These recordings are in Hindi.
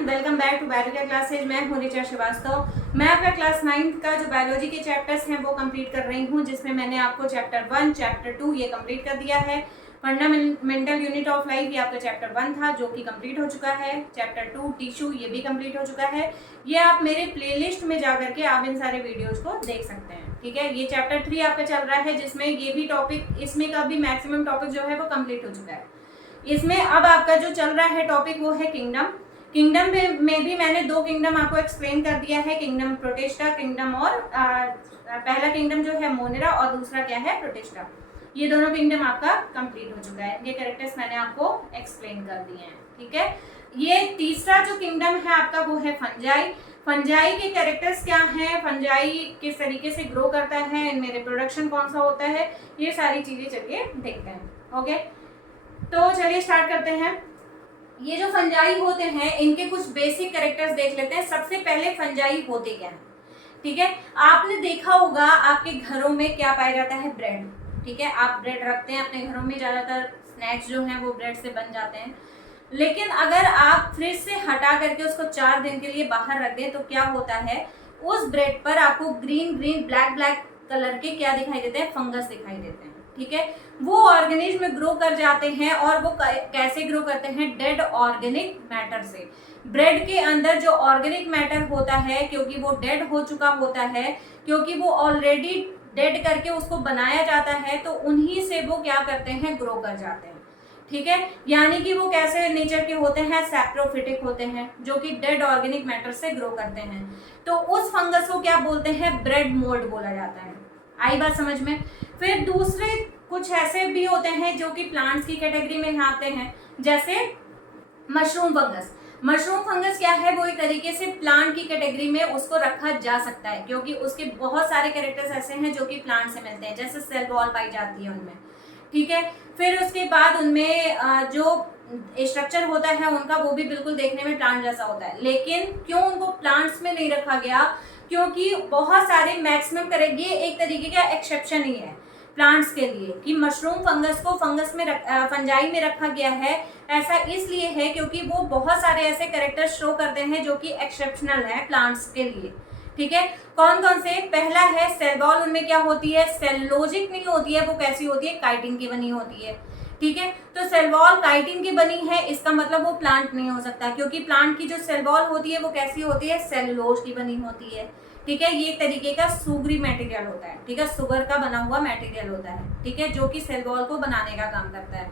Welcome back to biology classes. मैं हूं ऋचा श्रीवास्तव। मैं अपना क्लास 9 का जो बायोलॉजी के चैप्टर्स हैं वो कंप्लीट कर रही हूं, जिसमें मैंने आपको चैप्टर 1, चैप्टर 2 ये कंप्लीट कर दिया है। फंडामेंटल यूनिट ऑफ लाइफ ये आपका चैप्टर 1 था जो कि कंप्लीट हो चुका है। चैप्टर 2 टिश्यू ये भी कंप्लीट हो चुका है। ये आप मेरे प्लेलिस्ट में जाकर के आप इन सारे वीडियोज को देख सकते हैं। ठीक है, ये चैप्टर 3 आपका चल रहा है, जिसमें ये भी टॉपिक, इसमें का भी मैक्सिमम टॉपिक जो है वो कंप्लीट हो चुका है। इसमें अब आपका जो चल रहा है टॉपिक वो है किंगडम। किंगडम में भी मैंने 2 किंगडम आपको एक्सप्लेन कर दिया है, किंगडम प्रोटिस्टा किंगडम, और पहला किंगडम जो है मोनेरा और दूसरा क्या है प्रोटिस्टा। ये दोनों किंगडम आपका कंप्लीट हो चुका है। ये कैरेक्टर्स मैंने आपको एक्सप्लेन कर दिए हैं। ठीक है, ये तीसरा जो किंगडम है आपका वो है फंजाई। फंजाई के कैरेक्टर्स क्या हैं, फंजाई किस तरीके से ग्रो करता है, इनमें रिप्रोडक्शन कौन सा होता है, ये सारी चीजें चलिए देखते हैं। ओके, तो चलिए स्टार्ट करते हैं। ये जो फंजाई होते हैं इनके कुछ बेसिक कैरेक्टर्स देख लेते हैं। सबसे पहले फंजाई होते क्या हैं। ठीक है, आपने देखा होगा आपके घरों में क्या पाया जाता है, ब्रेड। ठीक है, आप ब्रेड रखते हैं अपने घरों में, ज्यादातर स्नैक्स जो हैं वो ब्रेड से बन जाते हैं। लेकिन अगर आप फ्रिज से हटा करके उसको 4 दिन के लिए बाहर रख दें तो क्या होता है, उस ब्रेड पर आपको green green black black colour के क्या दिखाई देते हैं, फंगस दिखाई देते हैं। ठीक है, वो ऑर्गेनिज्म में ग्रो कर जाते हैं, और वो कैसे ग्रो करते हैं, डेड ऑर्गेनिक मैटर से। ब्रेड के अंदर जो ऑर्गेनिक मैटर होता है, क्योंकि वो डेड हो चुका होता है, क्योंकि वो ऑलरेडी डेड करके उसको बनाया जाता है, तो उन्हीं से वो क्या करते हैं, ग्रो कर जाते हैं। ठीक है, यानी कि वो कैसे नेचर के होते हैं, सैप्रोफिटिक होते हैं, जो कि डेड ऑर्गेनिक मैटर से ग्रो करते हैं। तो उस फंगस को क्या बोलते हैं, ब्रेड मोल्ड बोला जाता है। आई बात समझ में। फिर दूसरे कुछ ऐसे भी होते हैं जो कि प्लांट्स की कैटेगरी में आते हैं, जैसे मशरूम फंगस। मशरूम फंगस क्या है, वो एक तरीके से प्लांट की कैटेगरी में उसको रखा जा सकता है, क्योंकि उसके बहुत सारे कैरेक्टर्स ऐसे हैं जो कि प्लांट से मिलते हैं, जैसे सेल वॉल पाई जाती है उनमें। ठीक है, फिर उसके बाद उनमें जो स्ट्रक्चर होता है उनका, वो भी बिल्कुल देखने में प्लांट जैसा होता है। लेकिन क्यों उनको प्लांट्स में नहीं रखा गया, क्योंकि बहुत सारे मैक्सिमम करेंगे, एक तरीके का एक्सेप्शन ही है प्लांट्स के लिए कि मशरूम फंगस को फंजाई में रखा गया है। ऐसा इसलिए है क्योंकि वो बहुत सारे ऐसे कैरेक्टर शो करते हैं जो कि एक्सेप्शनल है प्लांट्स के लिए। ठीक है, कौन कौन से, पहला है सेल वॉल। उनमें क्या होती है, सेलुलोजिक नहीं होती है, वो कैसी होती है, काइटिन की बनी होती है। ठीक है, तो सेल वॉल काइटिन की बनी है, इसका मतलब वो प्लांट नहीं हो सकता, क्योंकि प्लांट की जो सेल वॉल होती है वो कैसी होती है, सेलुलोज की बनी होती है। ठीक है, ये एक तरीके का सुगरी मटेरियल होता है। ठीक है, शुगर का बना हुआ मटेरियल होता है। ठीक है, जो कि सेल वॉल को बनाने का काम करता है।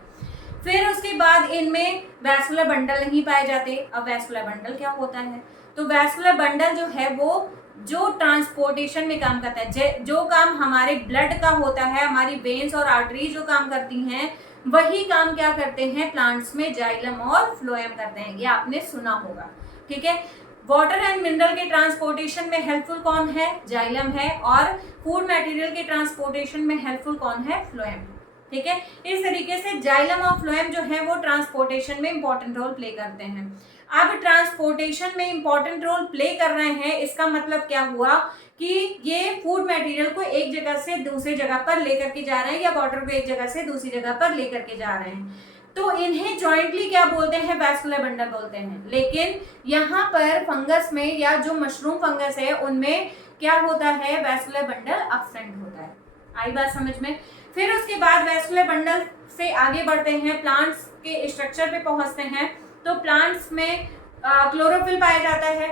फिर उसके बाद इनमें वैस्कुलर बंडल नहीं पाए जाते। अब वैस्कुलर बंडल क्या होता है, तो वैस्कुलर बंडल जो है वो जो ट्रांसपोर्टेशन में काम करता है, जो काम हमारे ब्लड का होता है, हमारी वेन्स और आर्टरीज जो काम करती हैं, वही काम क्या करते हैं, प्लांट्स में जाइलम और फ्लोएम करते हैं। ये आपने सुना होगा। ठीक है, वाटर एंड मिनरल के ट्रांसपोर्टेशन में हेल्पफुल कौन है, जाइलम है, और फूड मटेरियल के ट्रांसपोर्टेशन में हेल्पफुल कौन है, फ्लोएम। ठीक है, इस तरीके से जाइलम और फ्लोएम जो है वो ट्रांसपोर्टेशन में इंपॉर्टेंट रोल प्ले करते हैं। अब ट्रांसपोर्टेशन में इंपॉर्टेंट रोल प्ले कर रहे हैं, इसका मतलब क्या हुआ कि ये फूड मटेरियल को एक जगह से दूसरी जगह पर लेकर के जा रहे हैं, या वाटर को एक जगह से दूसरी जगह पर लेकर के जा रहे हैं, तो इन्हें जॉइंटली क्या बोलते हैं, वैस्कुलर बंडल बोलते हैं। लेकिन यहाँ पर फंगस में, या जो मशरूम फंगस है उनमें क्या होता है, वैस्कुलर बंडल एब्सेंट होता है। आई बात समझ में। फिर उसके बाद वैस्कुलर बंडल से आगे बढ़ते हैं, प्लांट्स के स्ट्रक्चर पे पहुंचते हैं। तो प्लांट्स में क्लोरोफिल पाया जाता है,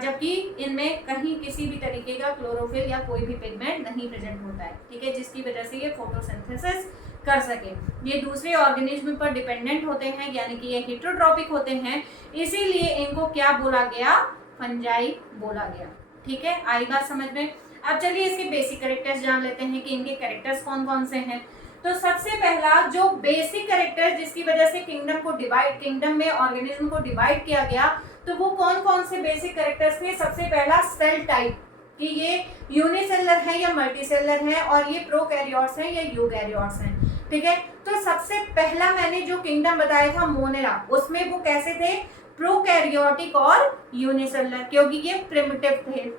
जबकि इनमें कहीं किसी भी तरीके का क्लोरोफिल या कोई भी पिगमेंट नहीं प्रेजेंट होता है। ठीक है, जिसकी वजह से ये फोटोसिंथेसिस कर सके। ये दूसरे ऑर्गेनिज्म पर डिपेंडेंट होते हैं, यानी कि ये हेटेरोट्रॉपिक होते हैं, इसीलिए इनको क्या बोला गया, फंजाई बोला गया। ठीक है, आई बात समझ में। अब चलिए इसके बेसिक कैरेक्टर्स जान लेते हैं कि इनके कैरेक्टर्स कौन कौन से हैं। तो सबसे पहला जो बेसिक कैरेक्टर जिसकी वजह से किंगडम में ऑर्गेनिज्म को डिवाइड किया गया, तो वो कौन कौन से बेसिक कैरेक्टर्स थे। सबसे पहला सेल टाइप, कि ये यूनिसेलुलर है या मल्टीसेलुलर है, और ये प्रोकैरियोट्स हैं या यूकैरियोट्स हैं। ठीक है, तो सबसे पहला मैंने जो किंगडम बताया था मोनेरा, उसमें वो कैसे थे, प्रोकैरियोटिक और यूनिसेलुलर, क्योंकि ये प्रिमिटिव थे।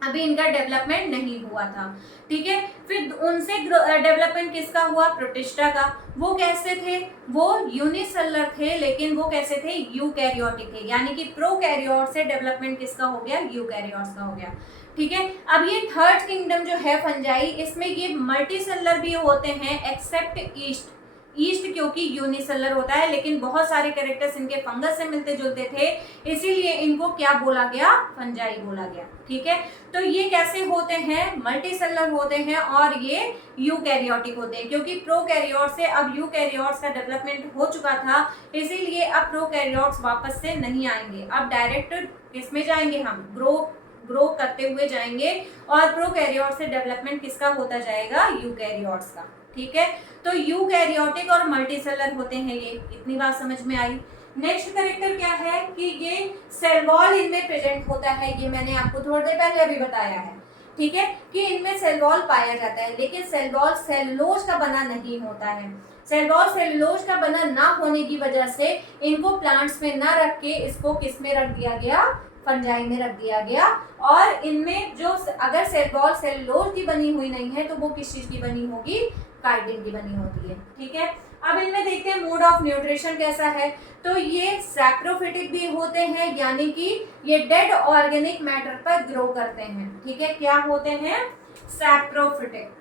अभी इनका डेवलपमेंट नहीं हुआ था। ठीक है, फिर उनसे डेवलपमेंट किसका हुआ? प्रोटिस्टा का। वो कैसे थे? वो यूनिसेलुलर थे, लेकिन वो कैसे थे? यूकैरियोटिक थे, यानी कि प्रोकैरियोट से डेवलपमेंट किसका हो गया? यूकैरियोट्स का हो गया। ठीक है, अब ये थर्ड किंगडम जो है फंजाई, इसमें ये मल्टीसेलुलर भी होते हैं एक्सेप्ट ईस्ट। ईस्ट क्योंकि यूनिसेलुलर होता है, लेकिन बहुत सारे कैरेक्टर्स इनके फंगस से मिलते जुलते थे, इसीलिए इनको क्या बोला गया? फंजाई बोला गया। ठीक है, तो ये कैसे होते हैं? मल्टीसेलुलर होते हैं और ये यूकैरियोटिक होते हैं, क्योंकि प्रोकैरियोट से अब यूकैरियोट्स का डेवलपमेंट हो चुका था, इसीलिए अब प्रोकैरियोट्स वापस से नहीं आएंगे, अब डायरेक्ट इसमें जाएंगे, हम ग्रो करते हुए जाएंगे, और प्रोकैरियोट से डेवलपमेंट किसका होता जाएगा? यूकैरियोट्स का। ठीक है, तो यूकैरियोटिक और मल्टीसेलुलर होते हैं ये, इतनी बात समझ में आई। नेक्स्ट कैरेक्टर क्या है कि ये सेल वॉल इनमें प्रेजेंट होता है, ये मैंने आपको थोड़ी देर पहले अभी बताया है। ठीक है, कि इनमें सेल वॉल पाया जाता है, लेकिन सेल वॉल सेलुलोज का बना नहीं होता है। सेल वॉल सेलुलोज का बना ना होने की वजह से इनको प्लांट्स में ना रख के इसको किस में रख दिया गया? फंजाई में रख दिया गया। और इनमें जो अगर सेल वॉल सेलुलोज की बनी हुई नहीं है तो वो किस चीज की बनी होगी? काइटिन की बनी होती है। ठीक है, अब इनमें देखते हैं मोड ऑफ न्यूट्रिशन कैसा है। तो ये सैप्रोफिटिक भी होते हैं, यानी कि ये डेड ऑर्गेनिक मैटर पर ग्रो करते हैं। ठीक है, क्या होते हैं? सैप्रोफिटिक।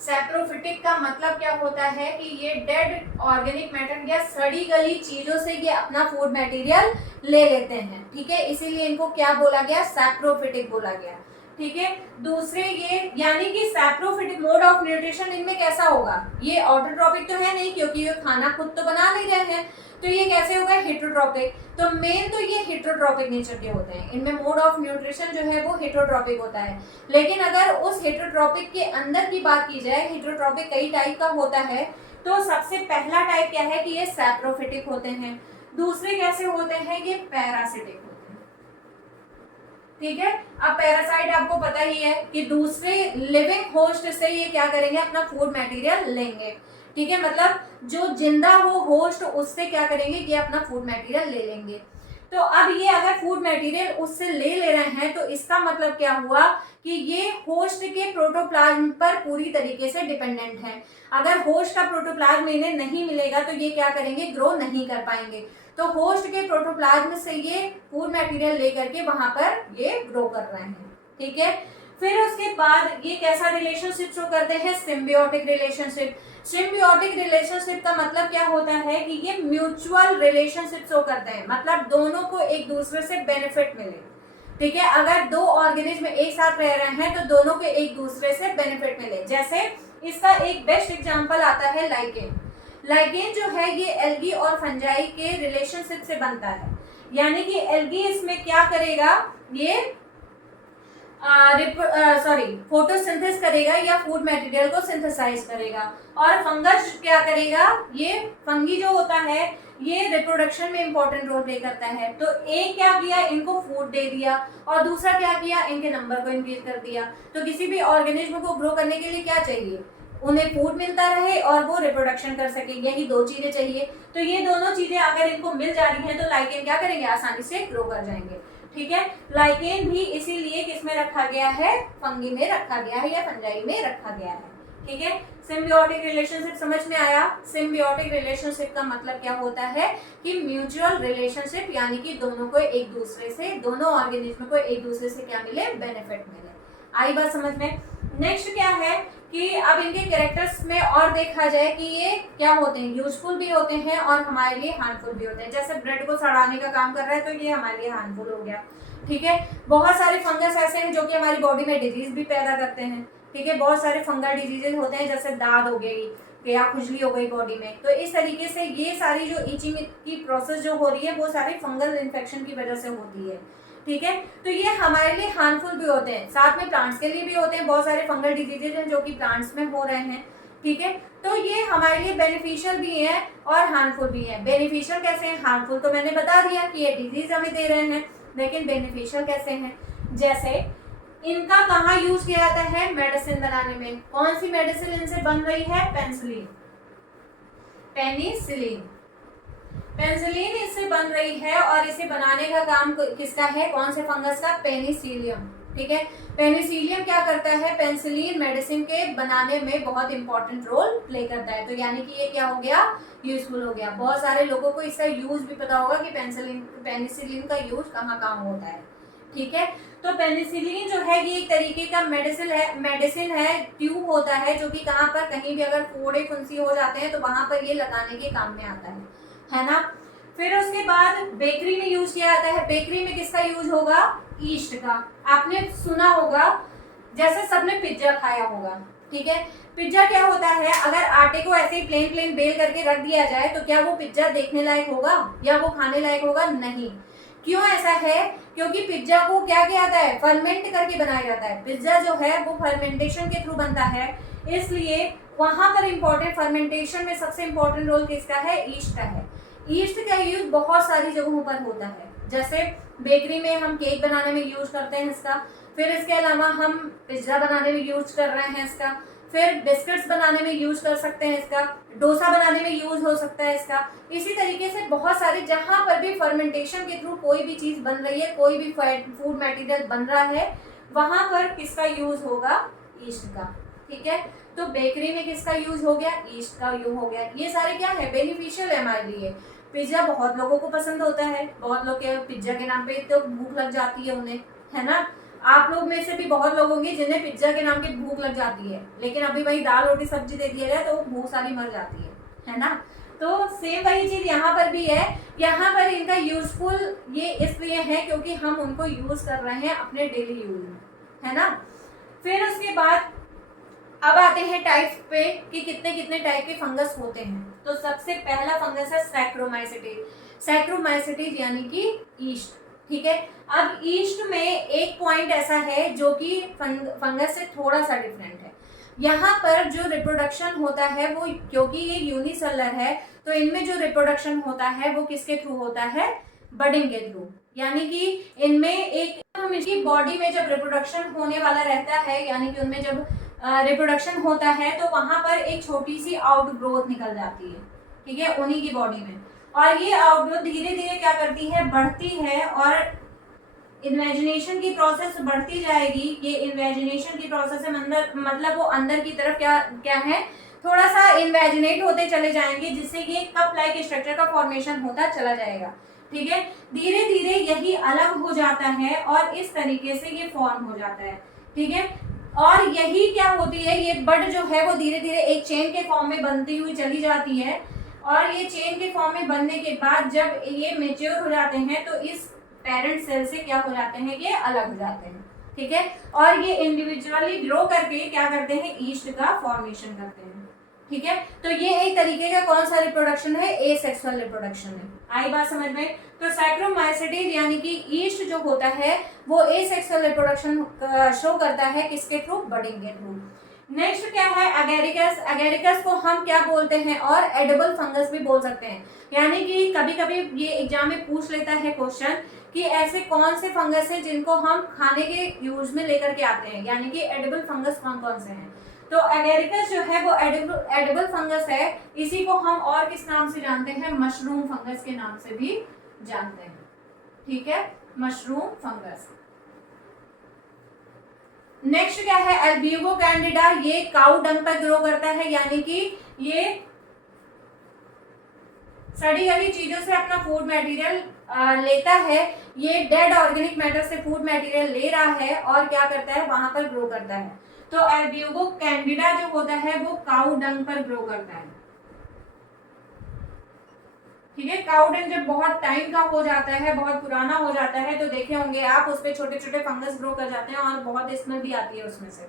सैप्रोफिटिक का मतलब क्या होता है कि ये डेड ऑर्गेनिक मैटर या सड़ी गली चीजों से ये अपना फूड मटेरियल ले लेते हैं। ठीक है, इसीलिए इनको क्या बोला गया? सैप्रोफिटिक बोला गया। ठीक है, दूसरे ये यानी कि सैप्रोफिटिक मोड ऑफ न्यूट्रिशन इनमें कैसा होगा? ये ऑटोट्रॉपिक तो है नहीं, क्योंकि ये खाना खुद तो बना नहीं रहे हैं, तो ये कैसे होगा? हेटरोट्रॉपिक। तो मेन तो ये हेटरोट्रॉपिक नेचर के होते हैं, इनमें मोड ऑफ न्यूट्रिशन जो है वो हेटरोट्रॉपिक होता है। लेकिन अगर उस हेटरोट्रॉपिक के अंदर की बात की जाए, हेटरोट्रॉपिक कई टाइप का होता है, तो सबसे पहला टाइप क्या है कि ये सैप्रोफिटिक होते हैं। दूसरे कैसे होते हैं? ये पैरासिटिक होते हैं। ठीक है, अब पैरासाइट आपको पता ही है कि दूसरे लिविंग होस्ट से ये क्या करेंगे? अपना फूड मटेरियल लेंगे। ठीक है, मतलब जो जिंदा हो होस्ट, उससे क्या करेंगे? ये अपना फूड मटेरियल ले लेंगे। तो अब ये अगर फूड मटेरियल उससे ले रहे हैं, तो इसका मतलब क्या हुआ कि ये होस्ट के प्रोटोप्लाज्म पर पूरी तरीके से डिपेंडेंट है। अगर होस्ट का प्रोटोप्लाज्म इन्हें नहीं मिलेगा तो ये क्या करेंगे? ग्रो नहीं कर पाएंगे। तो होस्ट के प्रोटोप्लाज्म से ये फूड मटेरियल लेकर के वहां पर ये ग्रो कर रहे हैं। ठीक है, फिर उसके बाद ये कैसा रिलेशनशिप शो करते हैं? Symbiotic relationship. सिम्बियोटिक रिलेशनशिप का मतलब क्या होता है कि ये म्यूचुअल रिलेशनशिप शो करते हैं, मतलब दोनों को एक दूसरे से बेनिफिट मिले। ठीक है, अगर दो ऑर्गेनिज्म एक साथ रह रहे हैं तो दोनों को एक दूसरे से बेनिफिट मिले। जैसे इसका एक बेस्ट एग्जांपल आता है लाइकेन। लाइकेन जो है ये एल्गी और फंजाई के रिलेशनशिप से बनता है, यानी कि एल्गी इसमें क्या करेगा? ये फोटोसिंथेसिस करेगा या फूड मटेरियल को सिंथेसाइज करेगा, और फंगस क्या करेगा? ये फंगी जो होता है ये रिप्रोडक्शन में इंपॉर्टेंट रोल प्ले करता है। तो एक क्या किया? इनको फूड दे दिया, और दूसरा क्या किया? इनके नंबर को इंक्रीज कर दिया। तो किसी भी ऑर्गेनिज्म को ग्रो करने के लिए क्या चाहिए? उन्हें फूड मिलता रहे और वो रिप्रोडक्शन कर सके, यही दो चीजें चाहिए। तो ये दोनों चीजें अगर इनको मिल जा रही हैं तो लाइकेन क्या करेंगे? आसानी से ग्रो कर जाएंगे। ठीक है, लाइकेन भी इसीलिए किसमें रखा गया है? फंगी में रखा गया है या फंजाई में रखा गया है। ठीक है, सिम्बियोटिक रिलेशनशिप समझ में आया? सिम्बियोटिक रिलेशनशिप का मतलब क्या होता है कि म्यूचुअल रिलेशनशिप, यानी कि दोनों को एक दूसरे से, दोनों ऑर्गेनिज्म को एक दूसरे से क्या मिले? बेनिफिट मिले। आई बात समझ में? नेक्स्ट क्या है कि अब इनके कैरेक्टर्स में और देखा जाए कि ये क्या होते हैं? यूजफुल भी होते हैं और हमारे लिए हार्मफुल भी होते हैं। जैसे ब्रेड को सड़ाने का काम कर रहा है तो ये हमारे लिए हार्मफुल हो गया। ठीक है, बहुत सारे फंगस ऐसे हैं जो कि हमारी बॉडी में डिजीज भी पैदा करते हैं। ठीक है, बहुत सारे फंगल डिजीजेज होते हैं, जैसे दाद हो गई या खुजली हो गई बॉडी में। तो इस तरीके से ये सारी जो ईचिंग की प्रोसेस जो हो रही है वो सारी फंगल इन्फेक्शन की वजह से होती है। ठीक है, तो ये हमारे लिए हार्मफुल भी होते हैं, साथ में प्लांट्स के लिए भी होते हैं। बहुत सारे फंगल डिजीजेज हैं जो कि प्लांट्स में हो रहे हैं। ठीक है, तो ये हमारे लिए बेनिफिशियल भी है और हार्मफुल भी है। बेनिफिशियल कैसे हैं? हार्मफुल तो मैंने बता दिया कि ये डिजीज हमें दे रहे हैं, लेकिन बेनिफिशियल कैसे हैं? जैसे इनका कहाँ यूज किया जाता है? मेडिसिन बनाने में। कौन सी मेडिसिन इनसे बन रही है? पेनिसिलिन। पेनिसिलिन इससे बन रही है और इसे बनाने का काम किसका है, कौन से फंगस का, पेनिसिलियम। ठीक है, पेनिसिलियम क्या करता है, पेनिसिलिन मेडिसिन के बनाने में बहुत इंपॉर्टेंट रोल प्ले करता है। तो यानी कि ये क्या हो गया, यूजफुल हो गया। बहुत सारे लोगों को इसका यूज भी पता होगा कि पेनिसिलिन का यूज कहाँ कहाँ होता है। ठीक है, तो पेनिसिलिन जो है ये एक तरीके का मेडिसिन है, ट्यूब होता है जो कि कहाँ पर, कहीं भी अगर फोड़े फुंसी हो जाते हैं तो वहां पर ये लगाने के काम में आता है ना। फिर उसके बाद बेकरी में यूज किया जाता है। बेकरी में किसका यूज होगा, ईस्ट का। आपने सुना होगा, जैसे सबने पिज्जा खाया होगा। ठीक है, पिज्जा क्या होता है, अगर आटे को ऐसे ही प्लेन प्लेन बेल करके रख दिया जाए तो क्या वो पिज्जा देखने लायक होगा या वो खाने लायक होगा, नहीं। क्यों ऐसा है, क्योंकि पिज्जा को क्या किया जाता है, फर्मेंट करके बनाया जाता है। पिज्जा जो है वो फर्मेंटेशन के थ्रू बनता है, इसलिए वहां पर इंपॉर्टेंट, फर्मेंटेशन में सबसे इंपॉर्टेंट रोल किसका है, ईस्ट का है। ईस्ट का यूज बहुत सारी जगहों पर होता है, जैसे बेकरी में हम केक बनाने में यूज करते हैं इसका, फिर इसके अलावा हम पिज्जा बनाने में यूज कर रहे हैं इसका, फिर बिस्किट्स बनाने में यूज कर सकते हैं इसका, डोसा बनाने में यूज हो सकता है इसका। इसी तरीके से बहुत सारे, जहां पर भी फर्मेंटेशन के थ्रू कोई भी चीज बन रही है, कोई भी फूड मटेरियल बन रहा है, वहां पर किसका यूज होगा, ईस्ट का। ठीक है, तो बेकरी में किसका यूज हो गया, ईस्ट का यूज हो गया। ये सारे क्या है, बेनिफिशियल है हमारे लिए। पिज्जा बहुत लोगों को पसंद होता है, बहुत लोग के पिज्जा के नाम पे तो भूख लग जाती है उन्हें, है ना। आप लोग में से भी बहुत लोग होंगे जिन्हें पिज्जा के नाम की भूख लग जाती है, लेकिन अभी वही दाल रोटी सब्जी दे दिया जाए तो भूख सारी मर जाती है ना। तो सेम वही चीज यहाँ पर भी है। यहाँ पर इनका यूजफुल ये इसलिए है क्योंकि हम उनको यूज कर रहे हैं अपने डेली यूज में, है ना। फिर उसके बाद अब आते हैं टाइप्स पे कि कितने कितने टाइप के फंगस होते हैं। तो सबसे पहला फंगस है सैक्रोमाइसिटीज। सैक्रोमाइसिटीज यानी कि ईस्ट। ठीक है, अब ईस्ट में एक पॉइंट ऐसा है जो कि फंगस से थोड़ा सा डिफरेंट है। यहाँ पर जो रिप्रोडक्शन होता है वो, क्योंकि ये यूनिसेलर है, तो इनमें जो रिप्रोडक्शन होता है वो किसके थ्रू होता है, बडिंग के थ्रू। यानी कि इनमें एक, हम इसकी बॉडी में जब रिप्रोडक्शन होने वाला रहता है, यानी कि उनमें जब रिप्रोडक्शन होता है तो वहां पर एक छोटी सी आउटग्रोथ निकल जाती है। ठीक है, उन्हीं की बॉडी में, और ये आउटग्रोथ धीरे धीरे क्या करती है, बढ़ती है, और इन्वेजिनेशन की प्रोसेस बढ़ती जाएगी। ये इन्वेजिनेशन की प्रोसेस है, मतलब वो अंदर की तरफ क्या क्या है, थोड़ा सा इन्वेजिनेट होते चले जाएंगे, जिससे ये कप लाइक स्ट्रक्चर का फॉर्मेशन होता चला जाएगा। ठीक है, धीरे धीरे यही अलग हो जाता है और इस तरीके से ये फॉर्म हो जाता है। ठीक है, और यही क्या होती है, ये बड जो है वो धीरे धीरे एक चेन के फॉर्म में बनती हुई चली जाती है, और ये चेन के फॉर्म में बनने के बाद जब ये मेच्योर हो जाते हैं तो इस पेरेंट सेल से क्या हो जाते हैं, ये अलग हो जाते हैं। ठीक है, और ये इंडिविजुअली ग्रो करके क्या करते हैं, ईस्ट का फॉर्मेशन करते हैं। ठीक है, तो ये एक तरीके का कौन सा रिप्रोडक्शन है, एसेक्सुअल रिप्रोडक्शन है। आई बात समझ में। तो सैक्रोमाइसिटीज यानी कि ईस्ट जो होता है वो एसेक्सुअल रिप्रोडक्शन शो करता है, किसके थ्रू, बडिंग के थ्रू। नेक्स्ट क्या है, एगेरिकस। एगेरिकस को हम क्या बोलते हैं, और एडिबल फंगस भी बोल सकते हैं। यानी कि कभी कभी ये एग्जाम में पूछ लेता है क्वेश्चन कि ऐसे कौन से फंगस हैं जिनको हम खाने के यूज में लेकर के आते हैं, यानी कि एडिबल फंगस कौन कौन से हैं। तो एगेरिकस जो है वो एडिबल फंगस है। इसी को हम और किस नाम से जानते हैं, मशरूम फंगस के नाम से भी जानते हैं। ठीक है, मशरूम फंगस। नेक्स्ट क्या है, अल्ब्यूगो कैंडिडा। ये काऊ डंग पर ग्रो करता है, यानी कि ये सड़ी गली चीजों से अपना फूड मटेरियल लेता है। ये डेड ऑर्गेनिक मैटर से फूड मटेरियल ले रहा है और क्या करता है, वहां पर ग्रो करता है। तो अल्ब्यूगो कैंडिडा जो होता है वो काऊ डंग पर ग्रो करता है। ठीक है, काऊ डंग जब बहुत टाइम का हो जाता है, बहुत पुराना हो जाता है, तो देखे होंगे आप, उस पे छोटे छोटे फंगस ग्रो कर जाते हैं और बहुत स्मेल भी आती है उसमें से।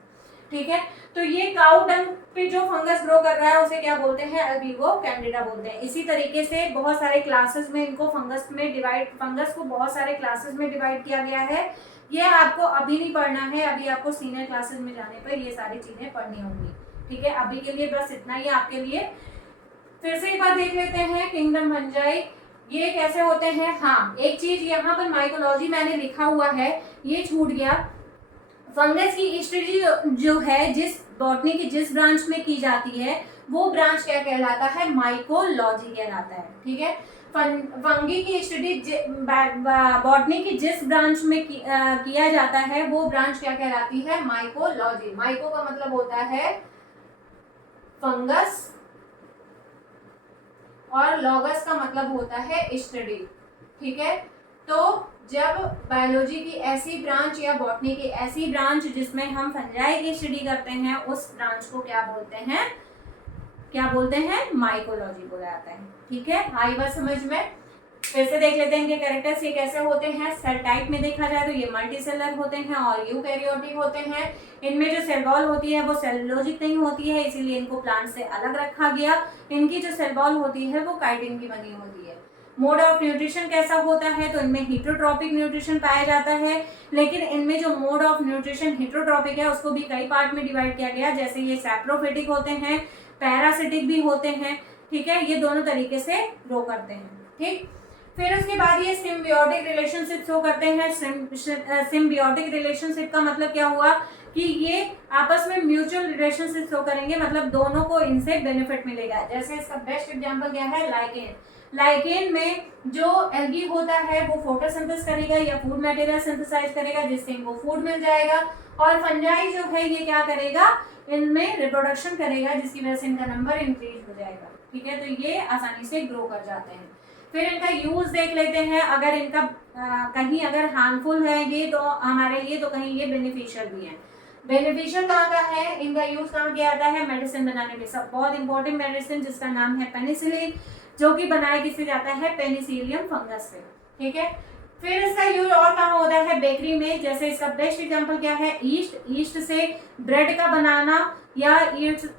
ठीक है, तो ये काऊ डंग पे जो फंगस ग्रो कर रहा है उसे क्या बोलते हैं, अल्ब्यूगो कैंडिडा बोलते हैं। इसी तरीके से बहुत सारे क्लासेस में इनको फंगस को बहुत सारे क्लासेस में डिवाइड किया गया है। ये आपको अभी नहीं पढ़ना है, अभी आपको सीनियर क्लासेस में जाने पर ये सारी चीजें पढ़नी होंगी। ठीक है, अभी के लिए बस इतना ही आपके लिए। फिर से एक बार देख लेते हैं, किंगडम फंजाई ये कैसे होते हैं। हाँ, एक चीज यहाँ पर माइकोलॉजी मैंने लिखा हुआ है, ये छूट गया। फंगस की स्टडी जो है, जिस बॉटनी की जिस ब्रांच में की जाती है वो ब्रांच क्या कहलाता है, माइकोलॉजी कहलाता है। ठीक है, फंगी की स्टडी बॉटनी की जिस ब्रांच में किया जाता है वो ब्रांच क्या कहलाती है? माइकोलॉजी। माइको का मतलब होता है फंगस और लॉगस का मतलब होता है स्टडी। ठीक है, तो जब बायोलॉजी की ऐसी ब्रांच या बॉटनी की ऐसी ब्रांच जिसमें हम फंजाई की स्टडी करते हैं, उस ब्रांच को क्या बोलते हैं? क्या बोलते हैं? माइकोलॉजी बोला जाता है। ठीक है, आई बात समझ में? फिर से देख लेते हैं इनके कैरेक्टर्स ये कैसे होते हैं। सेल टाइप में देखा जाए तो ये मल्टीसेलर होते हैं और यूकैरियोटिक होते हैं। इनमें जो सेल वॉल होती है वो सेलुलोजिक नहीं होती है, इसीलिए इनको प्लांट से अलग रखा गया। इनकी जो सेल वॉल होती है वो काइटिन की बनी होती है। मोड ऑफ न्यूट्रिशन कैसा होता है? तो इनमें हेटरोट्रॉपिक न्यूट्रिशन पाया जाता है, लेकिन इनमें जो मोड ऑफ न्यूट्रिशन हेटरोट्रॉपिक है उसको भी कई पार्ट में डिवाइड किया गया, जैसे ये सैप्रोफिटिक होते हैं, पैरासिटिक भी होते हैं। ठीक है, ये दोनों तरीके से ग्रो करते हैं। ठीक, फिर उसके बाद ये सिम्बियोटिक रिलेशनशिप शो करते हैं। सिम्बियोटिक रिलेशनशिप का मतलब क्या हुआ कि ये आपस में म्यूचुअल रिलेशनशिप शो करेंगे, मतलब दोनों को इनसे बेनिफिट मिलेगा। जैसे इसका बेस्ट एग्जांपल क्या है? लाइकेन। लाइकेन में जो एल्गी होता है वो फोटोसिंथेसिस करेगा या फूड मटेरियल सिंथेसाइज करेगा, जिससे इनको फूड मिल जाएगा। और फंजाई जो है ये क्या करेगा? इनमें रिप्रोडक्शन करेगा, जिसकी वजह से इनका नंबर इंक्रीज हो जाएगा। ठीक है, तो ये आसानी से ग्रो कर जाते हैं। फिर इनका यूज देख लेते हैं। अगर इनका कहीं अगर हार्मफुल है ये तो हमारे लिए, तो कहीं ये बेनिफिशियल भी है। बेनिफिशियल कहाँ का है? इनका यूज कहाँ किया जाता है? मेडिसिन बनाने में। सब बहुत इंपॉर्टेंट मेडिसिन जिसका नाम है पेनिसिलिन, जो कि बनाया किससे जाता है? पेनिसिलियम फंगस से। ठीक है, फिर इसका यूज और कहाँ होता है? बेकरी में। जैसे इसका बेस्ट एग्जांपल क्या है? ईस्ट। ईस्ट से ब्रेड का बनाना, या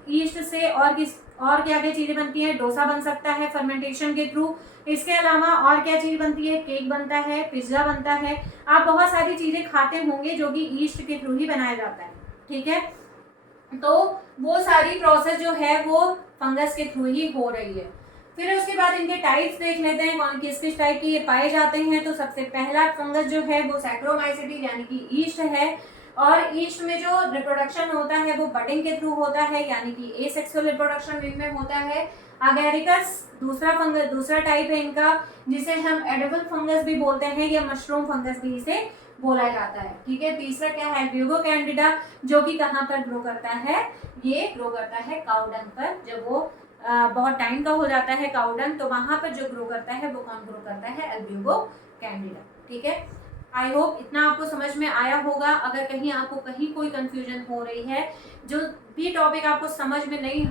ईस्ट से और क्या क्या चीजें बनती हैं? डोसा बन सकता है फर्मेंटेशन के थ्रू। इसके अलावा और क्या चीज बनती है? केक बनता है, पिज्जा बनता है। आप बहुत सारी चीजें खाते होंगे जो कि ईस्ट के थ्रू ही बनाया जाता है। ठीक है, तो वो सारी प्रोसेस जो है वो फंगस के थ्रू ही हो रही है। फिर उसके बाद इनके टाइप्स देख लेते हैं, कौन किस किस टाइप के ये पाए जाते हैं। तो सबसे पहला फंगस जो है वो सैक्रोमाइसिटी यानी कि ईस्ट है। और ईस्ट में जो रिप्रोडक्शन होता है वो बडिंग के थ्रू होता है, यानी कि एसेक्सुअल रिप्रोडक्शन इनमें होता है। अगैरिकस दूसरा टाइप है इनका, जिसे हम एडिबल फंगस भी बोलते हैं, या मशरूम फंगस भी इसे बोला जाता है। ठीक है, तीसरा क्या है? अल्ब्यूगो कैंडिडा, जो कि कहाँ पर ग्रो करता है? ये ग्रो करता है काउडंग पर। जब वो बहुत टाइम का हो जाता है काउडंग, तो वहां पर जो ग्रो करता है वो कौन ग्रो करता है? Albugo Candida. ठीक है, आई होप इतना आपको समझ में आया होगा। अगर कहीं आपको कहीं कोई कंफ्यूजन हो रही है, जो भी टॉपिक आपको समझ में नहीं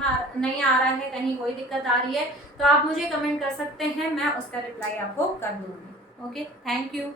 आ रहा है, कहीं कोई दिक्कत आ रही है, तो आप मुझे कमेंट कर सकते हैं, मैं उसका रिप्लाई आपको कर दूंगी। Okay, thank you.